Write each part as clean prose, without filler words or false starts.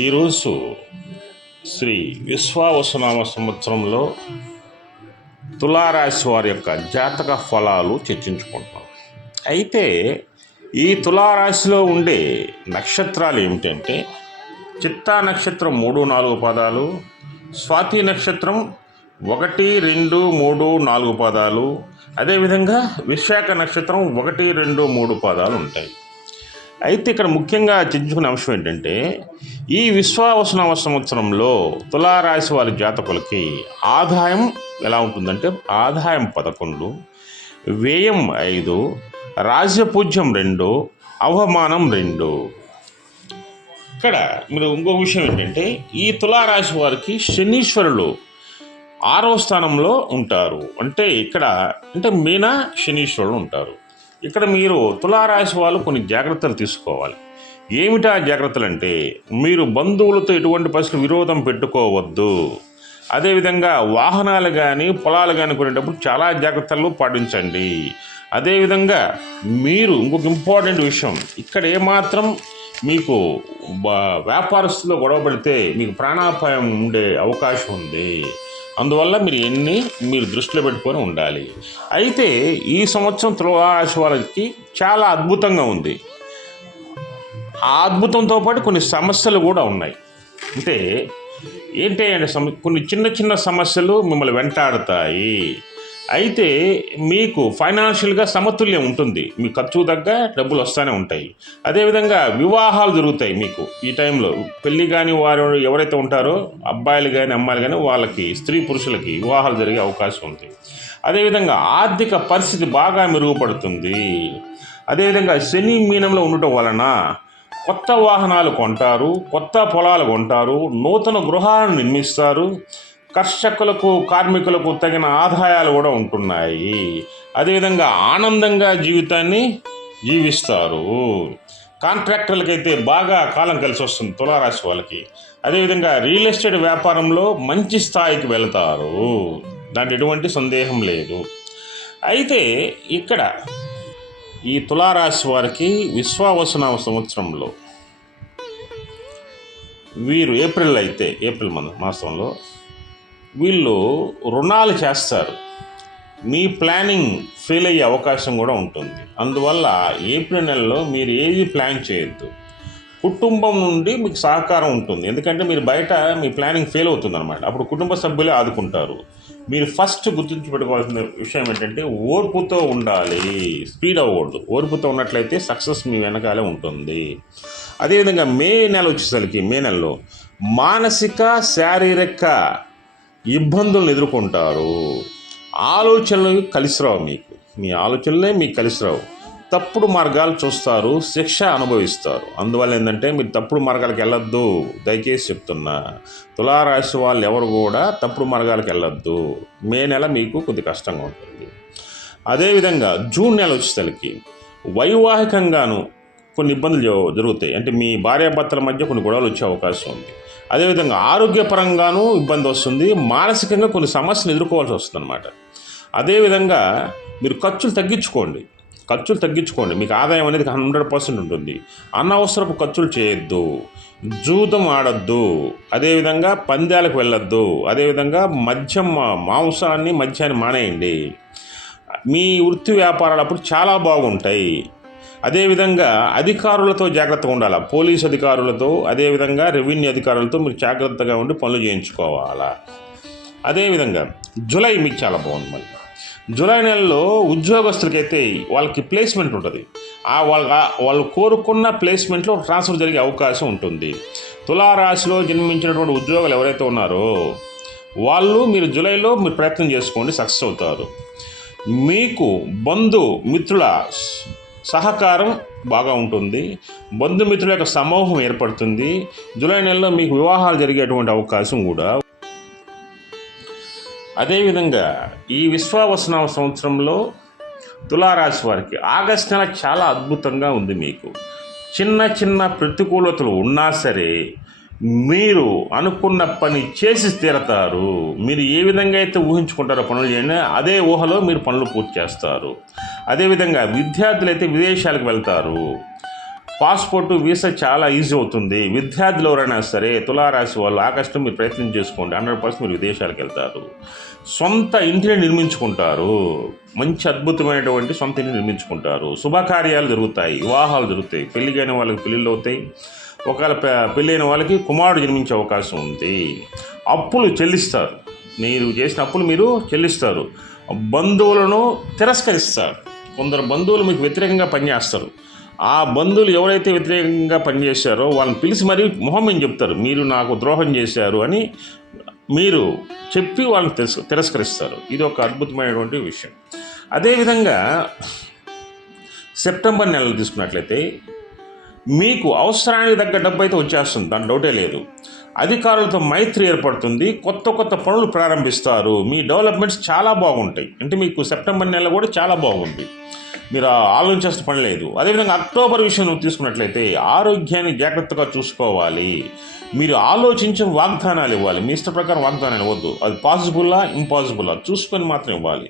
ఈరోజు శ్రీ విశ్వావసునామ సంవత్సరంలో తులారాశి వారి యొక్క జాతక ఫలాలు చర్చించుకుంటాం. అయితే ఈ తులారాశిలో ఉండే నక్షత్రాలు ఏమిటంటే చిత్తా నక్షత్రం 3-4 పాదాలు, స్వాతి నక్షత్రం 1, 2, 3, 4 పాదాలు, అదేవిధంగా విశాఖ నక్షత్రం 1, 2, 3 పాదాలు ఉంటాయి. అయితే ఇక్కడ ముఖ్యంగా చర్చించుకునే అంశం ఏంటంటే ఈ విశ్వావసునామ సంవత్సరంలో తులారాశి వారి జాతకులకి ఆదాయం ఎలా ఉంటుందంటే ఆదాయం 11, వ్యయం 5, రాజ్యపూజ్యం 2, అవమానం 2. ఇక్కడ మీరు ఇంకో విషయం ఏంటంటే ఈ తులారాశి వారికి శనీశ్వరులు 6వ స్థానంలో ఉంటారు. అంటే మీన శనీశ్వరులు ఉంటారు. ఇక్కడ మీరు తులారాశి వాళ్ళు కొన్ని జాగ్రత్తలు తీసుకోవాలి. ఏమిటా జాగ్రత్తలు అంటే మీరు బంధువులతో ఎటువంటి పరిస్థితులు విరోధం పెట్టుకోవద్దు. అదేవిధంగా వాహనాలు కానీ పొలాలు కానీ కొనేటప్పుడు చాలా జాగ్రత్తలు పాటించండి. అదేవిధంగా మీరు ఇంకొక ఇంపార్టెంట్ విషయం, ఇక్కడ ఏమాత్రం మీకు వ్యాపారస్తులో గొడవ పడితే మీకు ప్రాణాపాయం ఉండే అవకాశం ఉంది. అందువల్ల మీరు దృష్టిలో పెట్టుకొని ఉండాలి. అయితే ఈ సంవత్సరం తులారాశి వారికి చాలా అద్భుతంగా ఉంది. ఆ అద్భుతంతో పాటు కొన్ని సమస్యలు కూడా ఉన్నాయి. అంటే ఏంటి అంటే కొన్ని చిన్న సమస్యలు మిమ్మల్ని వెంటాడుతాయి. అయితే మీకు ఫైనాన్షియల్గా సమతుల్యం ఉంటుంది. మీ ఖర్చు తగ్గ డబ్బులు వస్తూనే ఉంటాయి. అదేవిధంగా వివాహాలు జరుగుతాయి. మీకు ఈ టైంలో పెళ్ళి కానీ వారు ఎవరైతే ఉంటారో అబ్బాయిలు కానీ అమ్మాయిలు కానీ వాళ్ళకి స్త్రీ పురుషులకి వివాహాలు జరిగే అవకాశం ఉంది. అదేవిధంగా ఆర్థిక పరిస్థితి బాగా మెరుగుపడుతుంది. అదేవిధంగా శని మీనంలో ఉండటం వలన కొత్త వాహనాలు కొంటారు, కొత్త పొలాలు కొంటారు, నూతన గృహాలను నిర్మిస్తారు. కర్షకులకు కార్మికులకు తగిన ఆదాయాలు కూడా ఉంటున్నాయి. అదేవిధంగా ఆనందంగా జీవితాన్ని జీవిస్తారు. కాంట్రాక్టర్లకైతే బాగా కాలం కలిసి వస్తుంది తులారాశి వాళ్ళకి. అదేవిధంగా రియల్ ఎస్టేట్ వ్యాపారంలో మంచి స్థాయికి వెళతారు. దాంట్లో ఎటువంటి సందేహం లేదు. అయితే ఇక్కడ ఈ తులారాశి వారికి విశ్వావసునామ సంవత్సరంలో వీరు ఏప్రిల్ మాసంలో వీళ్ళు రుణాలు చేస్తారు. మీ ప్లానింగ్ ఫెయిల్ అయ్యే అవకాశం కూడా ఉంటుంది. అందువల్ల ఏప్రిల్ నెలలో మీరు ఏది ప్లాన్ చేయొద్దు. కుటుంబం నుండి మీకు సహకారం ఉంటుంది. ఎందుకంటే మీరు బయట మీ ప్లానింగ్ ఫెయిల్ అవుతుంది అనమాట. అప్పుడు కుటుంబ సభ్యులే ఆదుకుంటారు. మీరు ఫస్ట్ గుర్తుంచుపెట్టుకోవాల్సిన విషయం ఏంటంటే ఓర్పుతో ఉండాలి, స్పీడ్ అవ్వకూడదు. ఓర్పుతో ఉన్నట్లయితే సక్సెస్ మీ వెనకాలే ఉంటుంది. అదేవిధంగా మే నెలలో మానసిక శారీరక ఇబ్బందులను ఎదుర్కొంటారు. ఆలోచనలు కలిసిరావు. మీ ఆలోచనలే మీకు కలిసిరావు. తప్పుడు మార్గాలు చూస్తారు, శిక్ష అనుభవిస్తారు. అందువల్ల ఏంటంటే మీరు తప్పుడు మార్గాలకు వెళ్ళొద్దు. దయచేసి చెప్తున్నా, తులారాశి వాళ్ళు ఎవరు కూడా తప్పుడు మార్గాలకు వెళ్ళొద్దు. మే నెల మీకు కొద్ది కష్టంగా ఉంటుంది. అదేవిధంగా జూన్ నెల వచ్చేసరికి వైవాహికంగాను కొన్ని ఇబ్బందులు జరుగుతాయి. అంటే మీ భార్యాభర్తల మధ్య కొన్ని గొడవలు వచ్చే అవకాశం ఉంది. అదేవిధంగా ఆరోగ్యపరంగానూ ఇబ్బంది వస్తుంది. మానసికంగా కొన్ని సమస్యలు ఎదుర్కోవాల్సి వస్తుంది అన్నమాట. అదేవిధంగా మీరు ఖర్చులు తగ్గించుకోండి. మీకు ఆదాయం అనేది 100% ఉంటుంది. అనవసరపు ఖర్చులు చేయొద్దు. జూదం ఆడద్దు. అదేవిధంగా పందాలకు వెళ్ళొద్దు. అదేవిధంగా మాంసాన్ని మద్యాన్ని మానేయండి. మీ వృత్తి వ్యాపారాలు అప్పుడు చాలా బాగుంటాయి. అదేవిధంగా అధికారులతో జాగ్రత్తగా ఉండాలి. పోలీసు అధికారులతో, అదేవిధంగా రెవెన్యూ అధికారులతో మీరు జాగ్రత్తగా ఉండి పనులు చేయించుకోవాలా. అదేవిధంగా జూలై మీకు చాలా బాగుంది. మళ్ళీ జూలై నెలలో ఉద్యోగస్తులకైతే వాళ్ళకి ప్లేస్మెంట్ ఉంటుంది. వాళ్ళు కోరుకున్న ప్లేస్మెంట్లో ట్రాన్స్ఫర్ జరిగే అవకాశం ఉంటుంది. తులారాశిలో జన్మించినటువంటి ఉద్యోగులు ఎవరైతే ఉన్నారో మీరు జూలైలో మీరు ప్రయత్నం చేసుకోండి, సక్సెస్ అవుతారు. మీకు బంధుమిత్రుల సహకారం బాగా ఉంటుంది. బంధుమిత్రుల యొక్క సమూహం ఏర్పడుతుంది. జూలై నెలలో మీకు వివాహాలు జరిగేటువంటి అవకాశం కూడా. అదేవిధంగా ఈ విశ్వావసునామ సంవత్సరంలో తులారాశి వారికి ఆగస్టు నెల చాలా అద్భుతంగా ఉంది. మీకు చిన్న ప్రతికూలతలు ఉన్నా సరే మీరు అనుకున్న పని చేసి తీరతారు. మీరు ఏ విధంగా అయితే ఊహించుకుంటారో పనులు చేయండి, అదే ఊహలో మీరు పనులు పూర్తి చేస్తారు. అదేవిధంగా విద్యార్థులు అయితే విదేశాలకు వెళ్తారు. పాస్పోర్టు వీసా చాలా ఈజీ అవుతుంది. విద్యార్థులు ఎవరైనా సరే తులారాశి వాళ్ళు ఆగస్టు మీరు ప్రయత్నం చేసుకోండి, 100% మీరు విదేశాలకు వెళ్తారు. సొంత ఇంటిని నిర్మించుకుంటారు, మంచి అద్భుతమైనటువంటి సొంత ఇంటిని నిర్మించుకుంటారు. శుభకార్యాలు జరుగుతాయి, వివాహాలు జరుగుతాయి, పెళ్లి కాని వాళ్ళకి పెళ్ళిళ్ళు అవుతాయి. ఒకవేళ పెళ్ళైన వాళ్ళకి కుమారుడు జన్మించే అవకాశం ఉంది. అప్పులు చెల్లిస్తారు, మీరు చేసిన అప్పులు మీరు చెల్లిస్తారు. బంధువులను తిరస్కరిస్తారు. కొందరు బంధువులు మీకు వ్యతిరేకంగా పనిచేస్తారు. ఆ బంధువులు ఎవరైతే వ్యతిరేకంగా పనిచేశారో వాళ్ళని పిలిచి మరీ మొహం ఏం చెప్తారు, మీరు నాకు ద్రోహం చేశారు అని మీరు చెప్పి వాళ్ళని తిరస్కరిస్తారు. ఇది ఒక అద్భుతమైనటువంటి విషయం. అదేవిధంగా సెప్టెంబర్ నెలలో తీసుకున్నట్లయితే మీకు అవసరానికి తగ్గ డబ్బు అయితే వచ్చేస్తుంది, దాని డౌటే లేదు. అధికారులతో మైత్రి ఏర్పడుతుంది, కొత్త కొత్త పనులు ప్రారంభిస్తారు, మీ డెవలప్మెంట్స్ చాలా బాగుంటాయి. అంటే మీకు సెప్టెంబర్ నెల కూడా చాలా బాగుంది, మీరు ఆలోచించాల్సిన పని లేదు. అదేవిధంగా అక్టోబర్ విషయం తీసుకున్నట్లయితే ఆరోగ్యాన్ని జాగ్రత్తగా చూసుకోవాలి. మీరు ఆలోచించిన వాగ్దానాలు ఇవ్వాలి, మీ ఇష్ట ప్రకారం వాగ్దానాలు ఇవ్వద్దు. అది పాసిబుల్లా ఇంపాసిబుల్లా చూసుకొని మాత్రం ఇవ్వాలి.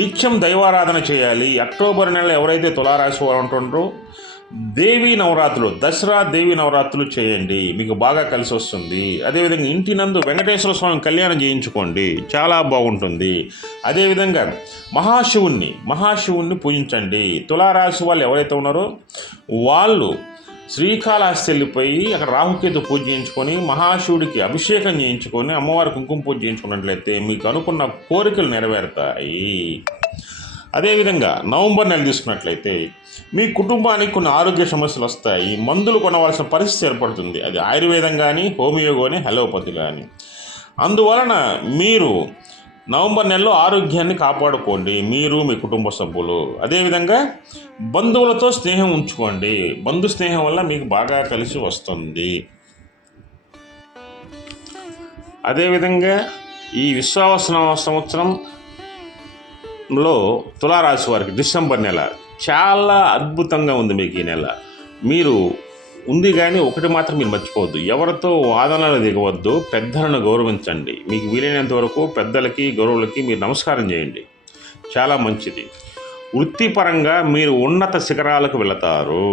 నిత్యం దైవారాధన చేయాలి. అక్టోబర్ నెల ఎవరైతే తులారాశి వారు ఉంటుండ్రో దేవీ నవరాత్రులు, దసరా దేవీ నవరాత్రులు చేయండి, మీకు బాగా కలిసి వస్తుంది. అదేవిధంగా ఇంటి నందు వెంకటేశ్వర స్వామి కళ్యాణం చేయించుకోండి, చాలా బాగుంటుంది. అదేవిధంగా మహాశివుణ్ణి పూజించండి. తులారాశి వాళ్ళు ఎవరైతే ఉన్నారో వాళ్ళు శ్రీకాళహస్తి వెళ్ళిపోయి అక్కడ రాహుకేతు పూజ చేయించుకొని మహాశివుడికి అభిషేకం చేయించుకొని అమ్మవారి కుంకుమ పూజ చేయించుకున్నట్లయితే మీకు అనుకున్న కోరికలు నెరవేరుతాయి. అదేవిధంగా నవంబర్ నెల తీసుకున్నట్లయితే మీ కుటుంబానికి కొన్ని ఆరోగ్య సమస్యలు వస్తాయి, మందులు కొనవలసిన పరిస్థితి ఏర్పడుతుంది. అది ఆయుర్వేదం కానీ, హోమియో కానీ, అలోపతి కానీ. అందువలన మీరు నవంబర్ నెలలో ఆరోగ్యాన్ని కాపాడుకోండి, మీరు మీ కుటుంబ సభ్యులు. అదేవిధంగా బంధువులతో స్నేహం ఉంచుకోండి, బంధు స్నేహం వల్ల మీకు బాగా కలిసి వస్తుంది. అదేవిధంగా ఈ విశ్వావసన సంవత్సరంలో తులారాశి వారికి డిసెంబర్ నెల చాలా అద్భుతంగా ఉంది. మీకు ఈ నెల మీరు ఉంది కానీ ఒకటి మాత్రం మీరు మర్చిపోవద్దు, ఎవరితో వాదనలు దిగవద్దు, పెద్దలను గౌరవించండి. మీకు వీలైనంత వరకు పెద్దలకి గౌరవులకి మీరు నమస్కారం చేయండి, చాలా మంచిది. వృత్తిపరంగా మీరు ఉన్నత శిఖరాలకు వెళతారు.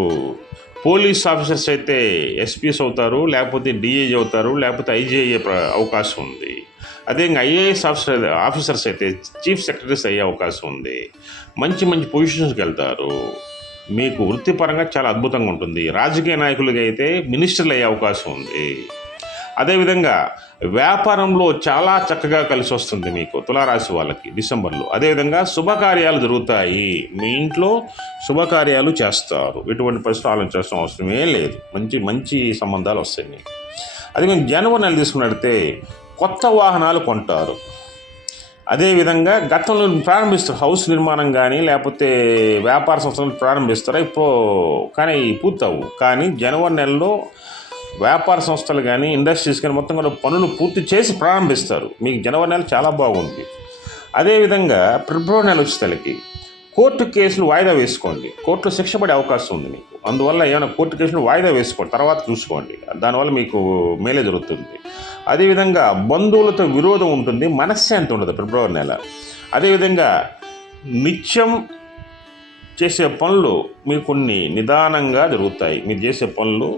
పోలీస్ ఆఫీసర్స్ అయితే ఎస్పీస్ అవుతారు, లేకపోతే డిఐజీ అవుతారు, లేకపోతే ఐజీ అయ్యే అవకాశం ఉంది. అదేవిధంగా ఐఏఎస్ ఆఫీసర్స్ అయితే చీఫ్ సెక్రటరీస్ అయ్యే అవకాశం ఉంది. మంచి మంచి పొజిషన్స్కి వెళ్తారు. మీకు వృత్తిపరంగా చాలా అద్భుతంగా ఉంటుంది. రాజకీయ నాయకులకి అయితే మినిస్టర్లు అయ్యే అవకాశం ఉంది. అదేవిధంగా వ్యాపారంలో చాలా చక్కగా కలిసి వస్తుంది మీకు తులారాశి వాళ్ళకి డిసెంబర్లో. అదేవిధంగా శుభకార్యాలు జరుగుతాయి, మీ ఇంట్లో శుభకార్యాలు చేస్తారు. ఎటువంటి పరిస్థితులు ఆలోచించాల్సిన అవసరమే లేదు, మంచి మంచి సంబంధాలు వస్తాయి మీకు. అదేవిధంగా జనవరి నెల తీసుకున్నట్లయితే కొత్త వాహనాలు కొంటారు. అదేవిధంగా గతంలో ప్రారంభిస్తారు, హౌస్ నిర్మాణం కానీ లేకపోతే వ్యాపార సంస్థలు ప్రారంభిస్తారు, కానీ పూర్తవు. కానీ జనవరి నెలలో వ్యాపార సంస్థలు కానీ ఇండస్ట్రీస్ కానీ మొత్తం కూడా పనులు పూర్తి చేసి ప్రారంభిస్తారు. మీకు జనవరి నెల చాలా బాగుంది. అదేవిధంగా ఫిబ్రవరి నెల వచ్చేసరికి కోర్టు కేసులు వాయిదా వేసుకోండి, కోర్టులో శిక్ష పడే అవకాశం ఉంది మీకు. అందువల్ల ఏమైనా కోర్టు కేసులు వాయిదా వేసుకోండి, తర్వాత చూసుకోండి, దానివల్ల మీకు మేలే జరుగుతుంది. అదేవిధంగా బంధువులతో విరోధం ఉంటుంది, మనశ్శాంతి ఉండదు ఫిబ్రవరి నెల. అదేవిధంగా నిత్యం చేసే పనులు మీకు కొన్ని నిదానంగా జరుగుతాయి. మీరు చేసే పనులు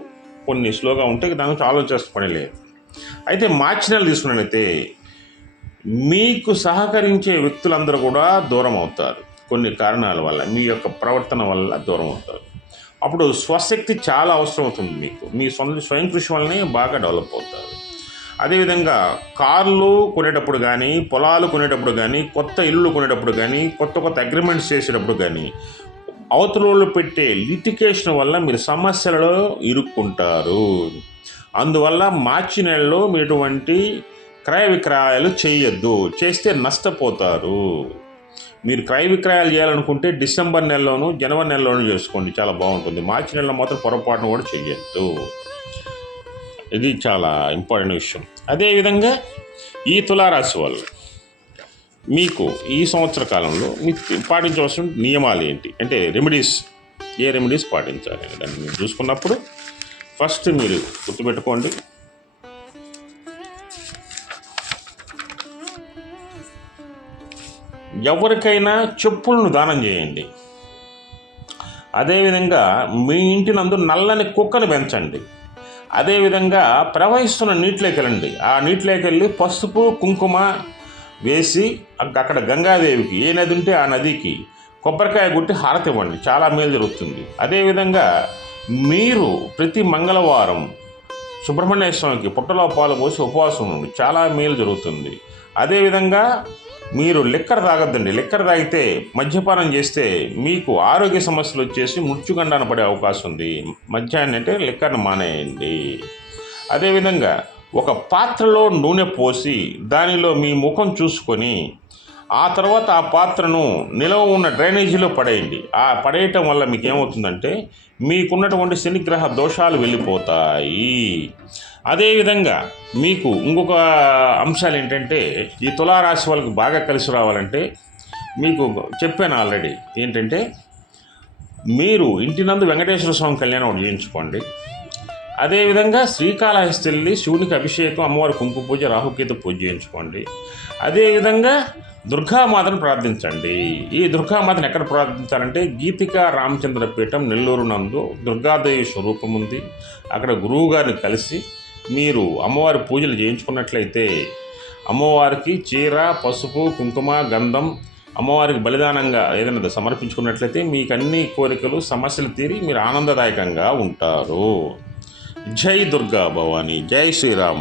కొన్ని స్లోగా ఉంటాయి, దాని గురించి ఆలోచించాల్సిన పని లేదు. అయితే మార్చి నెల తీసుకున్నట్లయితే మీకు సహకరించే వ్యక్తులందరూ కూడా దూరం అవుతారు, కొన్ని కారణాల వల్ల, మీ యొక్క ప్రవర్తన వల్ల దూరం అవుతారు. అప్పుడు స్వశక్తి చాలా అవసరం అవుతుంది మీకు, మీ స్వయం కృషి వల్లనే బాగా డెవలప్ అవుతారు. అదేవిధంగా కార్లు కొనేటప్పుడు కానీ, పొలాలు కొనేటప్పుడు కానీ, కొత్త ఇల్లు కొనేటప్పుడు కానీ, కొత్త కొత్త అగ్రిమెంట్స్ చేసేటప్పుడు కానీ అవతలలో పెట్టే లిటికేషన్ వల్ల మీరు సమస్యలలో ఇరుక్కుంటారు. అందువల్ల మార్చి నెలలో మీరు ఎటువంటి క్రయ విక్రయాలు చేయొద్దు, చేస్తే నష్టపోతారు. మీరు క్రయ విక్రయాలు చేయాలనుకుంటే డిసెంబర్ నెలలోనూ జనవరి నెలలోనూ చేసుకోండి, చాలా బాగుంటుంది. మార్చి నెలలో మాత్రం పొరపాటును కూడా చేయొద్దు, ఇది చాలా ఇంపార్టెంట్ విషయం. అదేవిధంగా ఈ తులారాశి వాళ్ళు మీకు ఈ సంవత్సర కాలంలో మీకు పాటించవలసిన నియమాలు ఏంటి అంటే రెమెడీస్, ఏ రెమెడీస్ పాటించాలి అని దాన్ని మీరు చూసుకున్నప్పుడు ఫస్ట్ మీరు గుర్తుపెట్టుకోండి, ఎవరికైనా చెప్పులను దానం చేయండి. అదేవిధంగా మీ ఇంటి నందు నల్లని కుక్కను పెంచండి. అదేవిధంగా ప్రవహిస్తున్న నీటిలోకి వెళ్ళండి. ఆ నీటిలోకి వెళ్ళి పసుపు కుంకుమ వేసి అక్కడ గంగాదేవికి ఏ నది ఉంటే ఆ నదికి కొబ్బరికాయ కొట్టి హారతి ఇవ్వండి. చాలా మేలు జరుగుతుంది. అదేవిధంగా మీరు ప్రతి మంగళవారం సుబ్రహ్మణ్య స్వామికి పుట్టలో పాలు పోసి ఉపవాసం ఉండండి. చాలా మేలు జరుగుతుంది. అదేవిధంగా మీరు లిక్కర్ తాగొద్దండి. లిక్కర్ తాగితే, మద్యపానం చేస్తే మీకు ఆరోగ్య సమస్యలు వచ్చేసి మృత్యుగండాన పడే అవకాశం ఉంది. మద్యాన్ని అంటే లిక్కర్ని మానేయండి. అదేవిధంగా ఒక పాత్రలో నూనె పోసి దానిలో మీ ముఖం చూసుకొని ఆ తర్వాత ఆ పాత్రను నిలవ ఉన్న డ్రైనేజీలో పడేయండి. ఆ పడేయటం వల్ల మీకు ఏమవుతుందంటే మీకున్నటువంటి శనిగ్రహ దోషాలు వెళ్ళిపోతాయి. అదేవిధంగా మీకు ఇంకొక అంశాలు ఏంటంటే, ఈ తులారాశి వాళ్ళకి బాగా కలిసి రావాలంటే మీకు చెప్పాను ఆల్రెడీ. ఏంటంటే, మీరు ఇంటి నందు వెంకటేశ్వర స్వామి కళ్యాణం ఒకటి చేయించుకోండి. అదేవిధంగా శ్రీకాళహస్తి వెళ్ళి శివునికి అభిషేకం, అమ్మవారి కుంకుమ పూజ, రాహుకేతు పూజ చేయించుకోండి. అదేవిధంగా దుర్గామాతను ప్రార్థించండి. ఈ దుర్గామాతను ఎక్కడ ప్రార్థించాలంటే గీతికా రామచంద్ర పీఠం నెల్లూరు నందు దుర్గాదేవి స్వరూపం ఉంది. అక్కడ గురువు గారిని కలిసి మీరు అమ్మవారి పూజలు చేయించుకున్నట్లయితే అమ్మవారికి చీర, పసుపు, కుంకుమ, గంధం అమ్మవారికి బలిదానంగా ఏదైనా సమర్పించుకున్నట్లయితే మీకు అన్ని కోరికలు సమస్యలు తీరి మీరు ఆనందదాయకంగా ఉంటారు. జై దుర్గా భవాని, జై శ్రీరామ్.